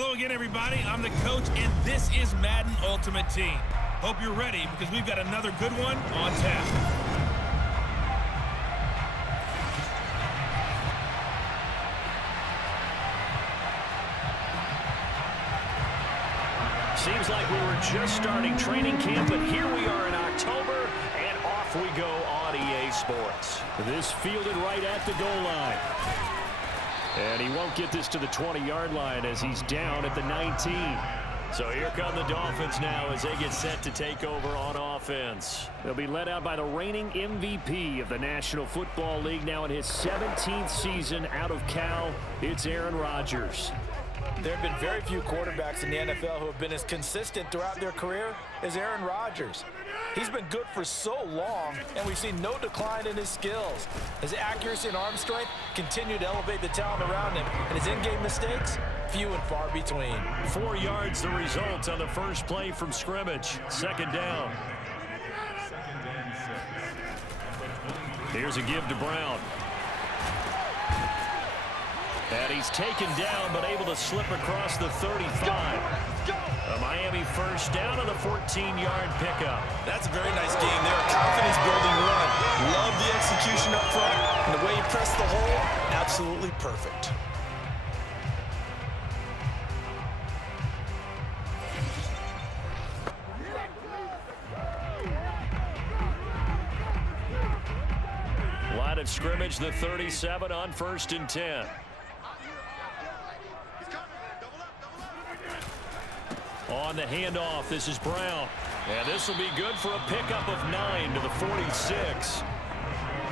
Hello again, everybody. I'm the coach, and this is Madden Ultimate Team. Hope you're ready because we've got another good one on tap. Seems like we were just starting training camp, but here we are in October, and off we go on EA Sports. This fielded right at the goal line. And he won't get this to the 20-yard line as he's down at the 19. So here come the Dolphins now as they get set to take over on offense. They'll be led out by the reigning MVP of the National Football League, now in his 17th season out of Cal. It's Aaron Rodgers. There have been very few quarterbacks in the NFL who have been as consistent throughout their career as Aaron Rodgers. He's been good for so long, and we've seen no decline in his skills. His accuracy and arm strength continue to elevate the talent around him, and his in-game mistakes, few and far between. 4 yards the result on the first play from scrimmage. Second down. Here's a give to Brown. And he's taken down, but able to slip across the 35. A Miami first down on the 14-yard pickup. That's a very nice game there. Confidence-building run. Love the execution up front. And the way he pressed the hole, absolutely perfect. Line of scrimmage, the 37 on 1st and 10. On the handoff, this is Brown. And this will be good for a pickup of 9 to the 46.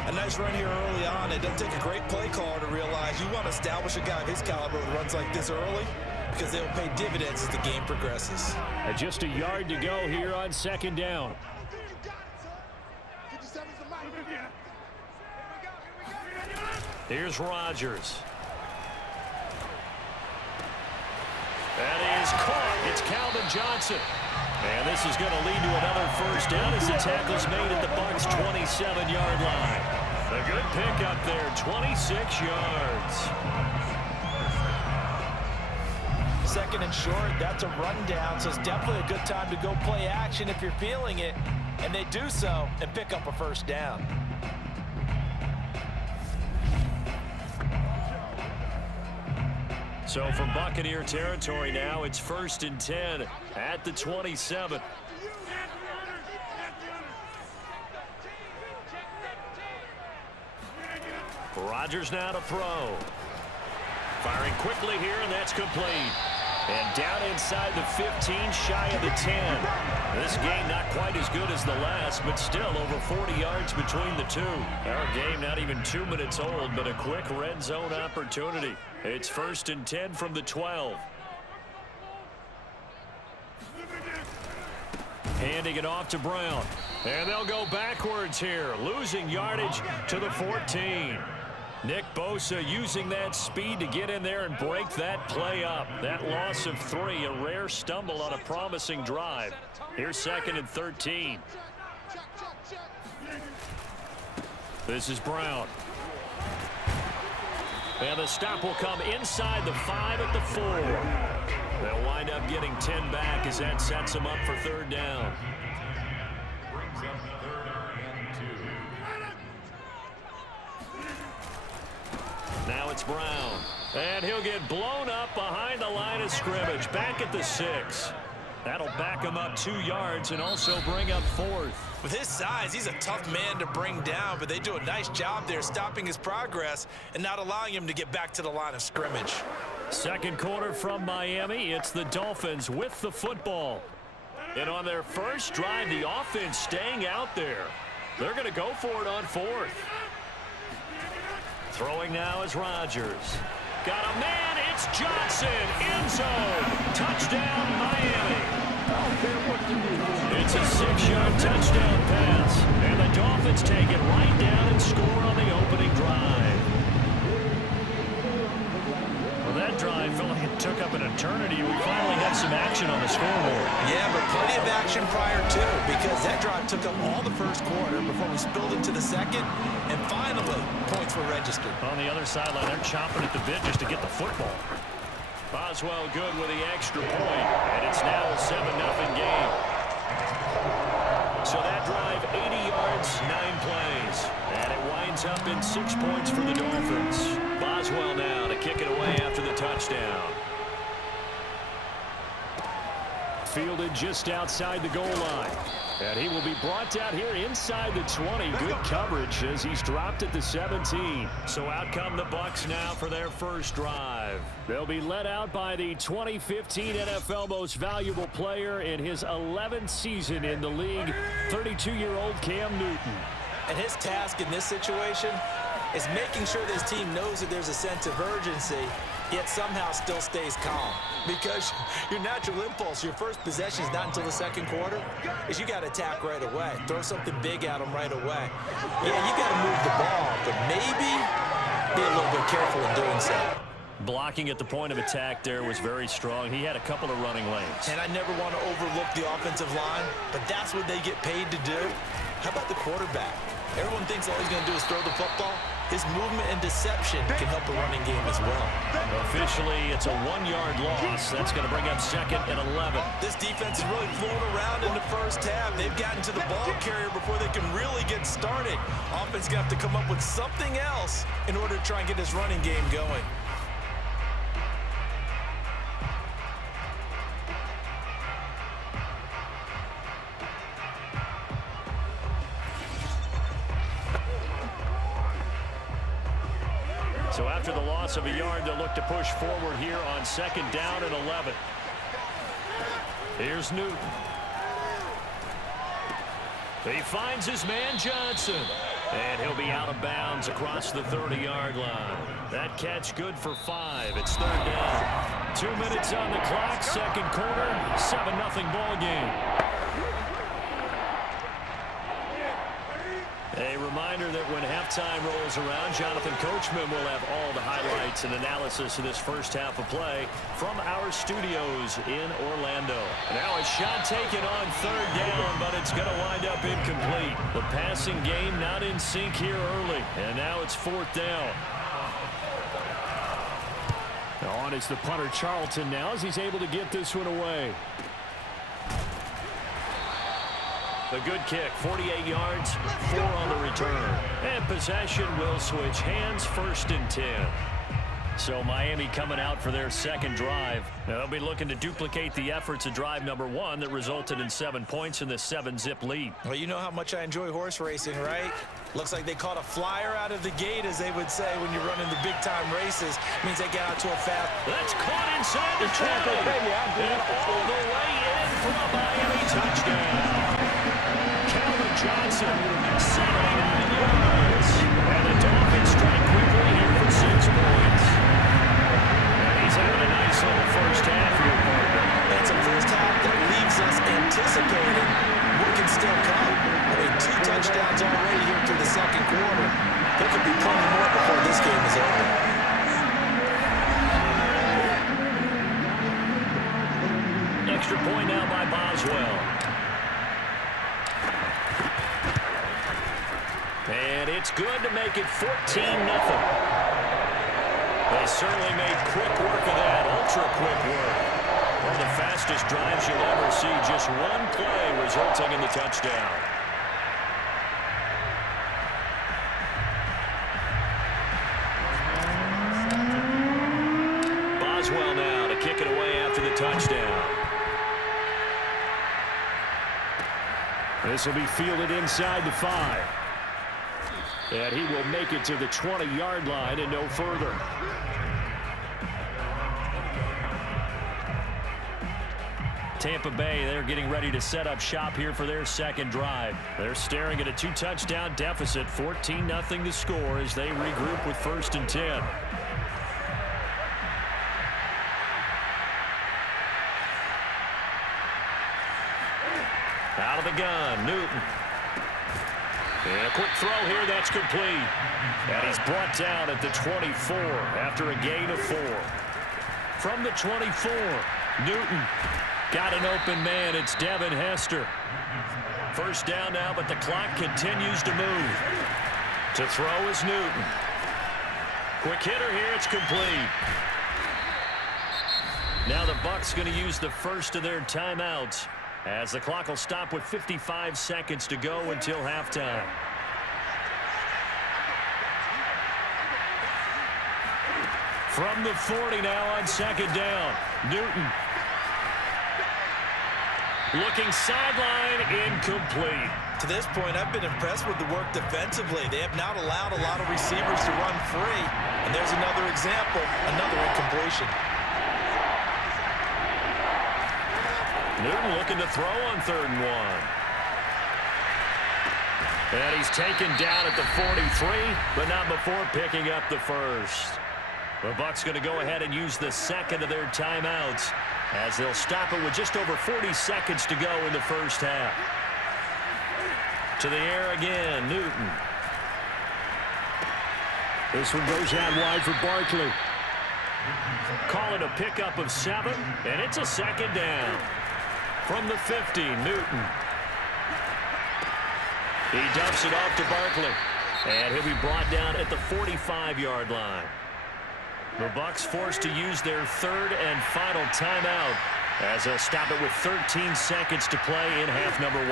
A nice run here early on. It doesn't take a great play caller to realize you want to establish a guy of his caliber who runs like this early because they'll pay dividends as the game progresses. And just a yard to go here on second down. Here's Rodgers. That is caught. It's Calvin Johnson. And this is going to lead to another first down as the tackle's made at the Bucs' 27-yard line. A good pickup there, 26 yards. Second and short, that's a rundown, so it's definitely a good time to go play action if you're feeling it. And they do so and pick up a first down. So from Buccaneer territory now, it's 1st and 10 at the 27. Rodgers now to throw. Firing quickly here, and that's complete. And down inside the 15, shy of the 10. This game not quite as good as the last, but still over 40 yards between the two. Our game not even 2 minutes old, but a quick red zone opportunity. It's 1st and 10 from the 12. Handing it off to Brown. And they'll go backwards here, losing yardage to the 14. Nick Bosa using that speed to get in there and break that play up. That loss of 3, a rare stumble on a promising drive. Here's 2nd and 13. This is Brown. And the stop will come inside the 5 at the 4. They'll wind up getting 10 back as that sets them up for 3rd down. Now it's Brown. And he'll get blown up behind the line of scrimmage. Back at the 6. That'll back him up 2 yards and also bring up 4th. With his size, he's a tough man to bring down, but they do a nice job there stopping his progress and not allowing him to get back to the line of scrimmage. Second quarter from Miami. It's the Dolphins with the football. And on their first drive, the offense staying out there. They're going to go for it on 4th. Throwing now is Rodgers. Got a man, it's Johnson, end zone, touchdown Miami. It's a 6-yard touchdown pass, and the Dolphins take it right down and score on the opening drive. Well, that drive felt like it took up an eternity. We finally had some action on the scoreboard. Yeah, but plenty of action prior to, because that drive took up all the first quarter before we spilled into the second, and finally, points were registered. On the other sideline, they're chomping at the bit just to get the football. Boswell good with the extra point, and it's now a 7-0 game. So that drive, 80 yards, 9 plays. And it winds up in 6 points for the Dolphins. Boswell now to kick it away after the touchdown. Fielded just outside the goal line. And he will be brought down here inside the 20. Good coverage as he's dropped at the 17. So out come the Bucs now for their first drive. They'll be led out by the 2015 NFL Most Valuable Player in his 11th season in the league, 32-year-old Cam Newton. And his task in this situation is making sure this team knows that there's a sense of urgency, yet somehow still stays calm. Because your natural impulse, your first possession is not until the second quarter, is you got to attack right away. Throw something big at them right away. Yeah, you got to move the ball, but maybe be a little bit careful in doing so. Blocking at the point of attack there was very strong. He had a couple of running lanes. And I never want to overlook the offensive line, but that's what they get paid to do. How about the quarterback? Everyone thinks all he's going to do is throw the football. His movement and deception can help the running game as well. Officially, it's a 1-yard loss. That's going to bring up second and 11. This defense is really flown around in the first half. They've gotten to the ball carrier before they can really get started. Offense going to have to come up with something else in order to try and get this running game going. So after the loss of a yard, they'll look to push forward here on second down and 11. Here's Newton. He finds his man Johnson. And he'll be out of bounds across the 30-yard line. That catch good for 5. It's third down. 2 minutes on the clock, second quarter, 7-0 ball game. A reminder that when halftime rolls around, Jonathan Coachman will have all the highlights and analysis of this first half of play from our studios in Orlando. Now a shot taken on third down, but it's going to wind up incomplete. The passing game not in sync here early, and now it's fourth down. On is the punter Charlton now as he's able to get this one away. The good kick, 48 yards, 4 on the return. And possession will switch hands, first and 10. So Miami coming out for their second drive. They'll be looking to duplicate the efforts of drive number 1 that resulted in 7 points in the 7-zip lead. Well, you know how much I enjoy horse racing, right? Looks like they caught a flyer out of the gate, as they would say when you're running the big-time races. Means they get out to a fast. That's caught inside the 20. And all the way in for a Miami touchdown. Johnson, 79 yards. And the Dolphins strike quickly here for 6 points. And he's having a nice little first half here, partner. It's a first half that leaves us anticipating what can still come. I mean, 2 touchdowns already here through the second quarter. There could be plenty more before this game is over. Extra point now by Boswell. And it's good to make it 14-0. They certainly made quick work of that, ultra-quick work. One of the fastest drives you'll ever see, just 1 play resulting in the touchdown. Boswell now to kick it away after the touchdown. This will be fielded inside the 5. And he will make it to the 20-yard line and no further. Tampa Bay, they're getting ready to set up shop here for their second drive. They're staring at a 2-touchdown deficit, 14-0 to score as they regroup with first and 10. Out of the gun, Newton. And a quick throw here, that's complete. And he's brought down at the 24 after a gain of 4. From the 24, Newton got an open man. It's Devin Hester. First down now, but the clock continues to move. To throw is Newton. Quick hitter here, it's complete. Now the Bucs going to use the first of their timeouts as the clock will stop with 55 seconds to go until halftime. From the 40 now on second down. Newton. Looking sideline, incomplete. To this point, I've been impressed with the work defensively. They have not allowed a lot of receivers to run free. And there's another example, another incompletion. Newton looking to throw on 3rd and 1. And he's taken down at the 43, but not before picking up the first. The Bucs going to go ahead and use the second of their timeouts as they'll stop it with just over 40 seconds to go in the first half. To the air again, Newton. This one goes out wide for Barkley. Call it a pickup of 7, and it's a second down. From the 50, Newton. He dumps it off to Barkley. And he'll be brought down at the 45-yard line. The Bucs forced to use their 3rd and final timeout as they'll stop it with 13 seconds to play in half number 1.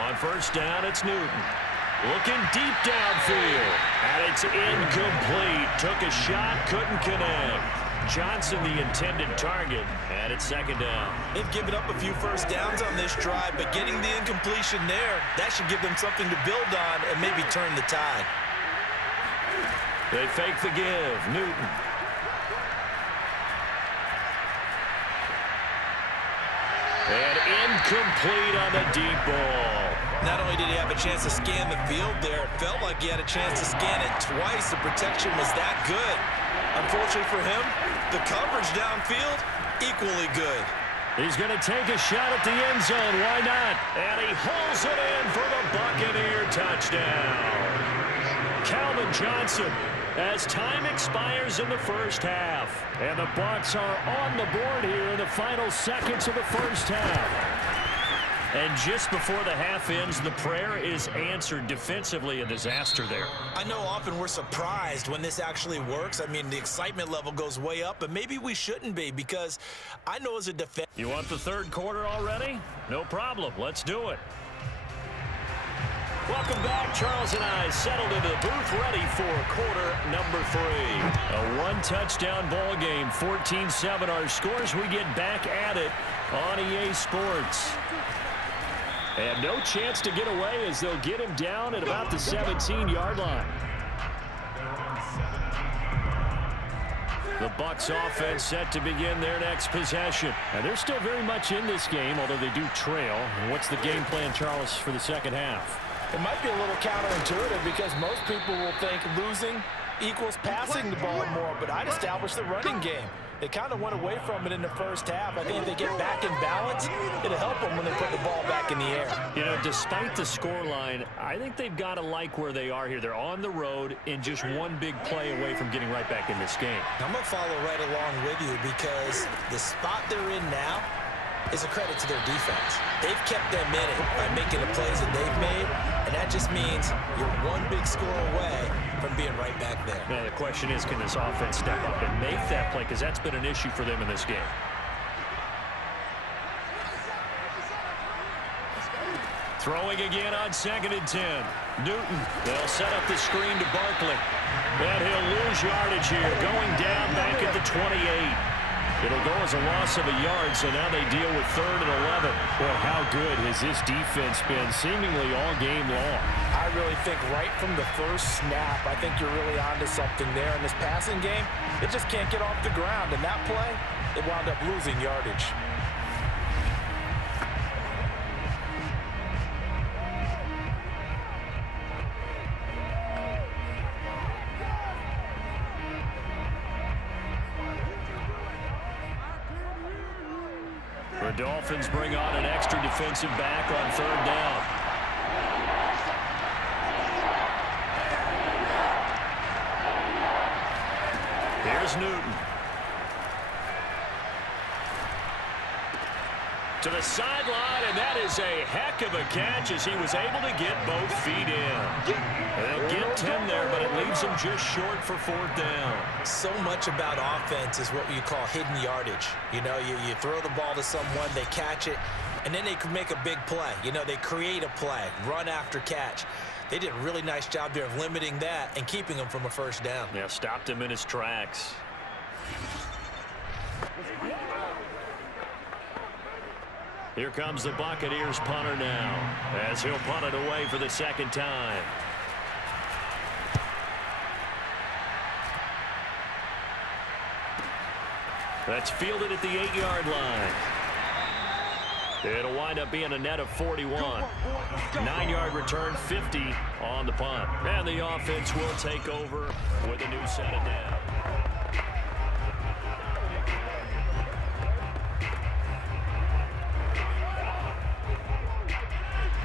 On first down, it's Newton. Looking deep downfield. And it's incomplete. Took a shot, couldn't connect. Johnson, the intended target, and it's second down. They've given up a few first downs on this drive, but getting the incompletion there, that should give them something to build on and maybe turn the tide. They fake the give. Newton. And incomplete on the deep ball. Not only did he have a chance to scan the field there, it felt like he had a chance to scan it twice. The protection was that good. Unfortunately for him, the coverage downfield, equally good. He's going to take a shot at the end zone. Why not? And he hauls it in for the Buccaneer touchdown. Calvin Johnson, as time expires in the first half. And the Bucs are on the board here in the final seconds of the first half. And just before the half ends, the prayer is answered. Defensively, a disaster there. I know often we're surprised when this actually works. I mean, the excitement level goes way up, but maybe we shouldn't be, because I know as a defense. You want the third quarter already? No problem. Let's do it. Welcome back. Charles and I settled into the booth, ready for quarter number 3. A one-touchdown ball game, 14-7 our scores. We get back at it on EA Sports. And no chance to get away as they'll get him down at about the 17-yard line. The Bucs offense set to begin their next possession. And they're still very much in this game, although they do trail. And what's the game plan, Charles, for the second half? It might be a little counterintuitive because most people will think losing equals passing the ball more, but I'd establish the running game. They kind of went away from it in the first half. I think if they get back in balance, it'll help them when they put the ball back in the air. You know, despite the scoreline, I think they've got to like where they are here. They're on the road and just one big play away from getting right back in this game. I'm going to follow right along with you because the spot they're in now is a credit to their defense. They've kept them in it by making the plays that they've made, and that just means you're one big score away from being right back there. Now the question is, can this offense step up and make that play, because that's been an issue for them in this game. Throwing again on 2nd and 10. Newton, they'll set up the screen to Barkley. And he'll lose yardage here, going down back at the 28. It'll go as a loss of a yard, so now they deal with 3rd and 11. Well, how good has this defense been seemingly all game long? I really think right from the first snap, I think you're really onto something there in this passing game. It just can't get off the ground, and that play, it wound up losing yardage. The Dolphins bring on an extra defensive back on 3rd down. Here's Newton. To the sideline, and that is a heck of a catch as he was able to get both feet in. They'll get 10 there, but it leaves leaves them just short for 4th down. So much about offense is what you call hidden yardage. You know, you throw the ball to someone, they catch it, and then they can make a big play. You know, they create a play, run after catch. They did a really nice job there of limiting that and keeping him from a 1st down. Yeah, stopped him in his tracks. Here comes the Buccaneers punter now, as he'll punt it away for the 2nd time. That's fielded at the 8-yard line. It'll wind up being a net of 41. 9-yard return, 50 on the punt. And the offense will take over with a new set of downs.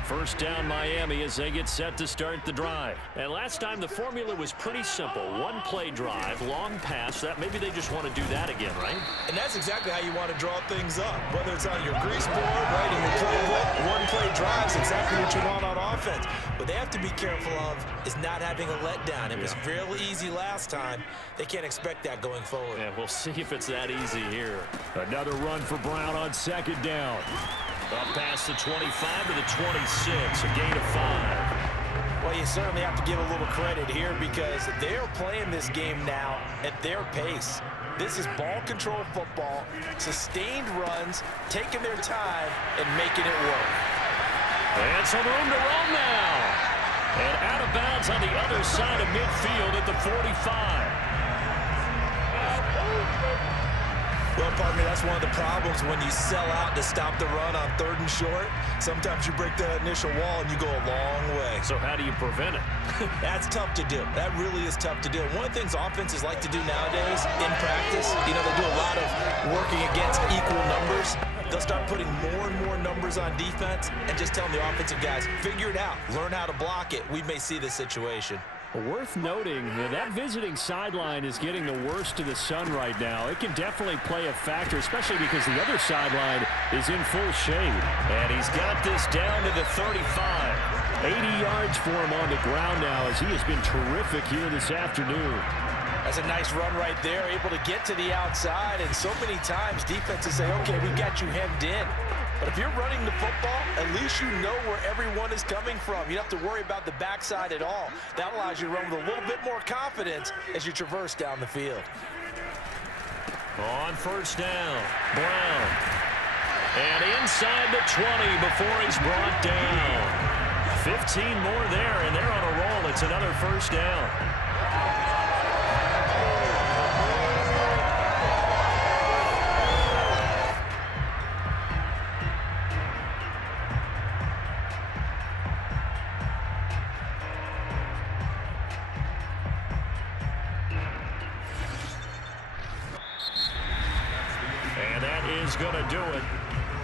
1st down Miami as they get set to start the drive. And last time the formula was pretty simple. 1-play drive, long pass. That maybe they just want to do that again, right? And that's exactly how you want to draw things up. Whether it's on your grease board, right, in your playbook, 1-play drive is exactly what you want on offense. What they have to be careful of is not having a letdown. It was real easy last time. They can't expect that going forward. Yeah, we'll see if it's that easy here. Another run for Brown on 2nd down. Up past the 25 to the 26, a gain of 5. Well, you certainly have to give a little credit here because they're playing this game now at their pace. This is ball control football, sustained runs, taking their time, and making it work. And some room to run now. And out of bounds on the other side of midfield at the 45. Well, partner, that's one of the problems when you sell out to stop the run on 3rd and short. Sometimes you break that initial wall and you go a long way. So how do you prevent it? That's tough to do. That really is tough to do. One of the things offenses like to do nowadays in practice, you know, they do a lot of working against equal numbers. They'll start putting more and more numbers on defense and just telling the offensive guys, figure it out, learn how to block it. We may see this situation. Worth noting that visiting sideline is getting the worst of the sun right now. It can definitely play a factor, especially because the other sideline is in full shade. And he's got this down to the 35. 80 yards for him on the ground now as he has been terrific here this afternoon. That's a nice run right there, able to get to the outside. And so many times defenses say, okay, we got you hemmed in. But if you're running the football, at least you know where everyone is coming from. You don't have to worry about the backside at all. That allows you to run with a little bit more confidence as you traverse down the field. On 1st down, Brown. And inside the 20 before he's brought down. 15 more there, and they're on a roll. It's another 1st down. Going to do it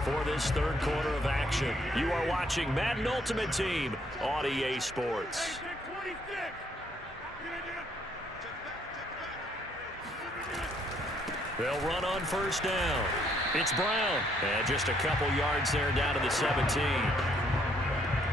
for this 3rd quarter of action. You are watching Madden Ultimate Team on EA Sports. They'll run on 1st down. It's Brown. And just a couple yards there down to the 17.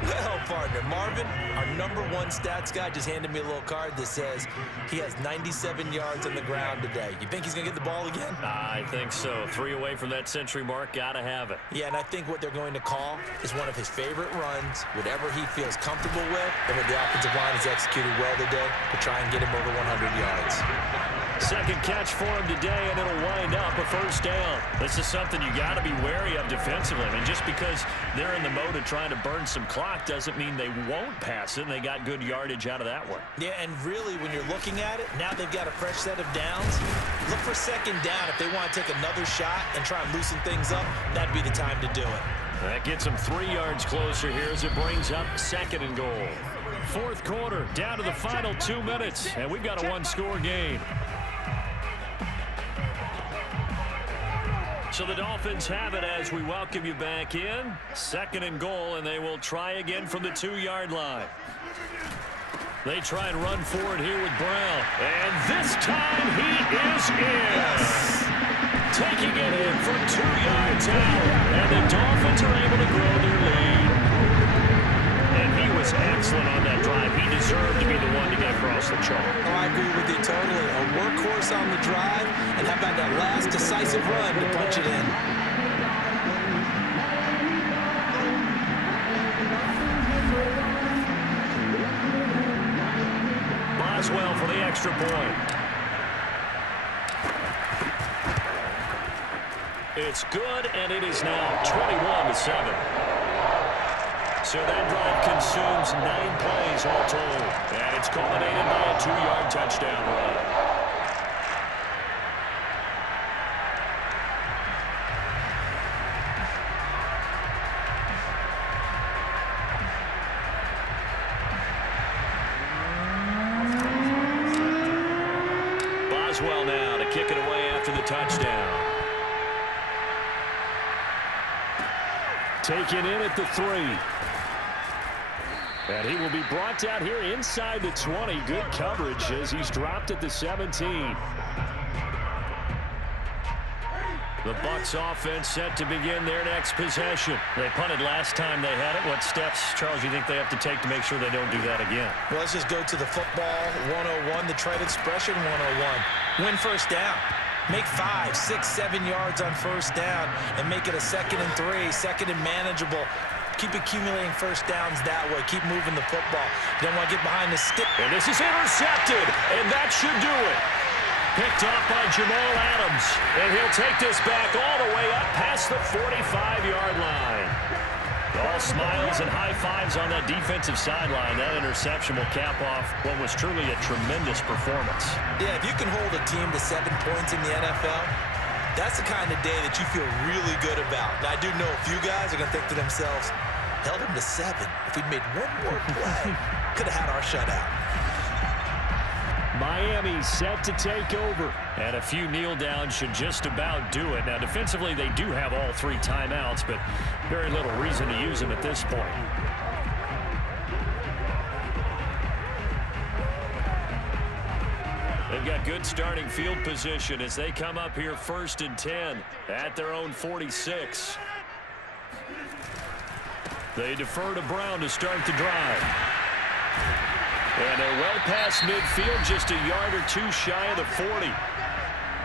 Well, partner, Marvin, our #1 stats guy, just handed me a little card that says he has 97 yards on the ground today. You think he's going to get the ball again? I think so. 3 away from that century mark. Got to have it. Yeah, and I think what they're going to call is one of his favorite runs, whatever he feels comfortable with, and what the offensive line has executed well today to try and get him over 100 yards. 2nd catch for him today, and it'll wind up a 1st down. This is something you got to be wary of defensively. I mean, just because they're in the mode of trying to burn some clock doesn't mean they won't pass it, and they got good yardage out of that one. Yeah, and really, when you're looking at it, now they've got a fresh set of downs. Look for 2nd down. If they want to take another shot and try and loosen things up, that'd be the time to do it. That gets them 3 yards closer here as it brings up 2nd and goal. 4th quarter, down to the final 2 minutes, and we've got a 1-score game. So the Dolphins have it as we welcome you back in. 2nd and goal, and they will try again from the 2-yard line. They try and run forward here with Brown. And this time he is in. Yes. Taking it in from 2 yards out. And the Dolphins are able to grow their lead. And he was was excellent on that drive. He deserved to be the one to get across the chalk. Oh, I agree with you totally. A workhorse on the drive, and how about that last decisive run to punch it in? Boswell for the extra point. It's good, and it is now 21-7. So that drive consumes 9 plays all told. And it's culminated by a 2-yard touchdown run. Boswell now to kick it away after the touchdown. Taken in at the 3. And he will be brought down here inside the 20. Good coverage as he's dropped at the 17. The Bucs offense set to begin their next possession. They punted last time they had it. What steps, Charles, you think they have to take to make sure they don't do that again? Well, let's just go to the football 101, the trade expression 101. Win first down. Make 5, 6, 7 yards on first down and make it a 2nd and 3, 2nd and manageable. Keep accumulating first downs that way. Keep moving the football. You don't want to get behind the stick. And this is intercepted, and that should do it. Picked off by Jamal Adams, and he'll take this back all the way up past the 45-yard line. All smiles and high fives on that defensive sideline. That interception will cap off what was truly a tremendous performance. Yeah, if you can hold a team to 7 points in the NFL, that's the kind of day that you feel really good about. Now, I do know a few guys are going to think to themselves, held him to 7. If we'd made one more play, could have had our shutout. Miami set to take over, and a few kneel downs should just about do it. Now, defensively, they do have all 3 timeouts, but very little reason to use them at this point. They've got good starting field position as they come up here 1st and 10 at their own 46. They defer to Brown to start the drive. And they're well past midfield, just a yard or 2 shy of the 40.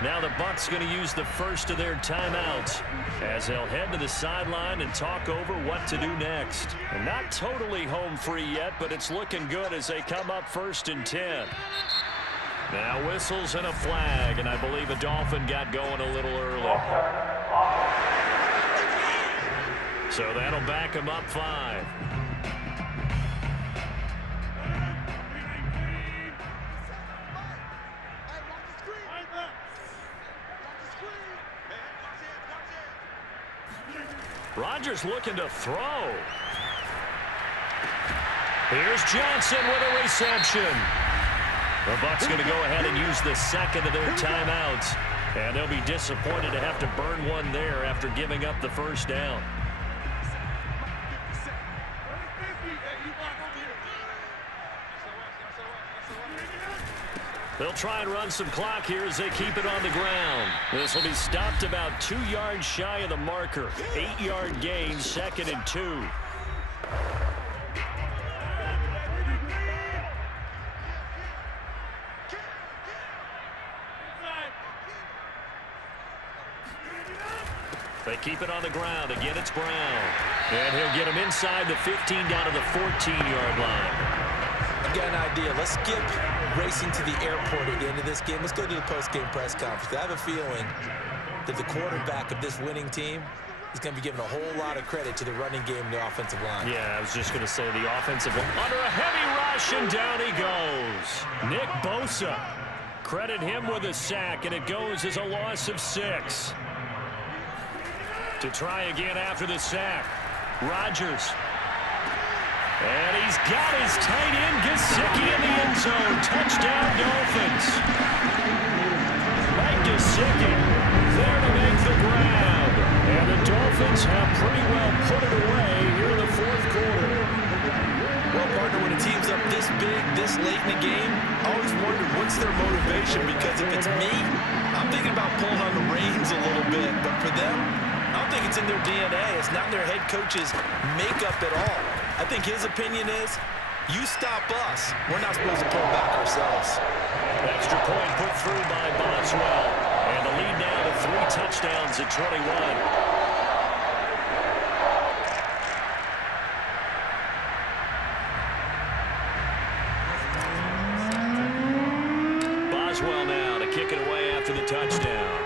Now the Bucs going to use the first of their timeouts as they'll head to the sideline and talk over what to do next. And not totally home free yet, but it's looking good as they come up 1st and 10. Now whistles and a flag, and I believe a Dolphin got going a little early. So that'll back him up 5. Rodgers looking to throw. Here's Johnson with a reception. The Bucs going to go ahead and use the 2nd of their timeouts. And they'll be disappointed to have to burn one there after giving up the first down. They'll try and run some clock here as they keep it on the ground. This will be stopped about 2 yards shy of the marker. 8-yard gain, 2nd and 2. They keep it on the ground. Again, it's Brown. And he'll get him inside the 15 down to the 14-yard line. I've got an idea. Let's skip racing to the airport at the end of this game. Let's go to the post-game press conference. I have a feeling that the quarterback of this winning team is going to be given a whole lot of credit to the running game and the offensive line. Yeah, I was just going to say the offensive line. Under a heavy rush, and down he goes. Nick Bosa. Credit him with a sack, and it goes as a loss of 6. To try again after the sack. Rodgers. And he's got his tight end, Gesicki, in the end zone. Touchdown, Dolphins. Mike Gesicki there to make the grab. And the Dolphins have pretty well put it away here in the 4th quarter. Well, partner, when a team's up this big, this late in the game, I always wonder what's their motivation, because if it's me, I'm thinking about pulling on the reins a little bit. But for them, I don't think it's in their DNA. It's not in their head coach's makeup at all. I think his opinion is, You stop us, we're not supposed to pull back ourselves. Extra point put through by Boswell. And the lead now to 3 touchdowns at 21. Boswell now to kick it away after the touchdown.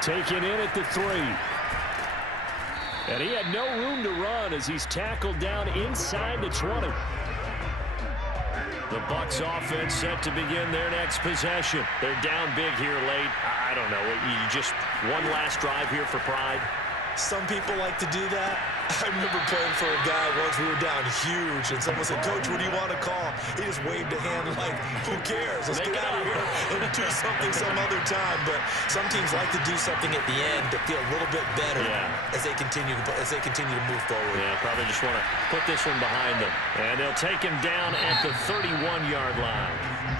Taken in at the 3. And he had no room to run as he's tackled down inside the 20. The Bucs offense set to begin their next possession. They're down big here late. I don't know. You just one last drive here for pride. Some people like to do that. I remember playing for a guy once. We were down huge, and someone said, "Coach, what do you want to call?" He just waved a hand like, "Who cares? Let's get out of here and do something some other time." But some teams like to do something at the end to feel a little bit better as they continue to move forward. Yeah, probably just want to put this one behind them. And they'll take him down at the 31-yard line.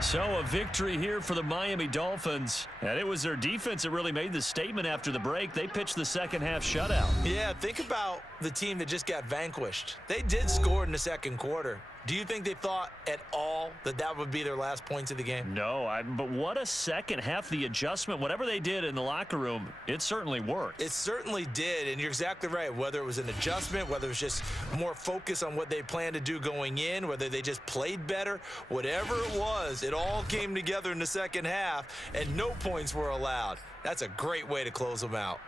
So a victory here for the Miami Dolphins. And it was their defense that really made the statement after the break. They pitched the second half shutout. Yeah, think about the team that just got vanquished. They did score in the second quarter. Do you think they thought at all that that would be their last points of the game? No, but what a second half. The adjustment, whatever they did in the locker room, it certainly worked. It certainly did, and you're exactly right. Whether it was an adjustment, whether it was just more focus on what they planned to do going in, whether they just played better, whatever it was, it all came together in the second half, and no points were allowed. That's a great way to close them out.